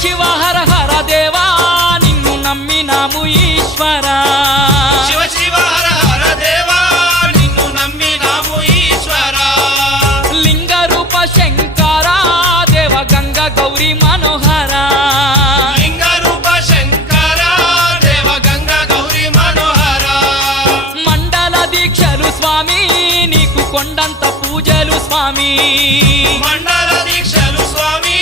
శివ హర హర దేవా నిన్ను నమ్మినాము ఈశ్వరా శివ శివ హర హర దేవా నిన్ను నమ్మినాము ఈశ్వరా లింగ రూప శంకర దేవ గంగ గౌరీ మనోహర లింగ రూప శంకర దేవ గంగ గౌరీ మనోహర మండల దీక్షలు స్వామి నీకు కొండంత పూజలు స్వామి మండల దీక్షలు స్వామి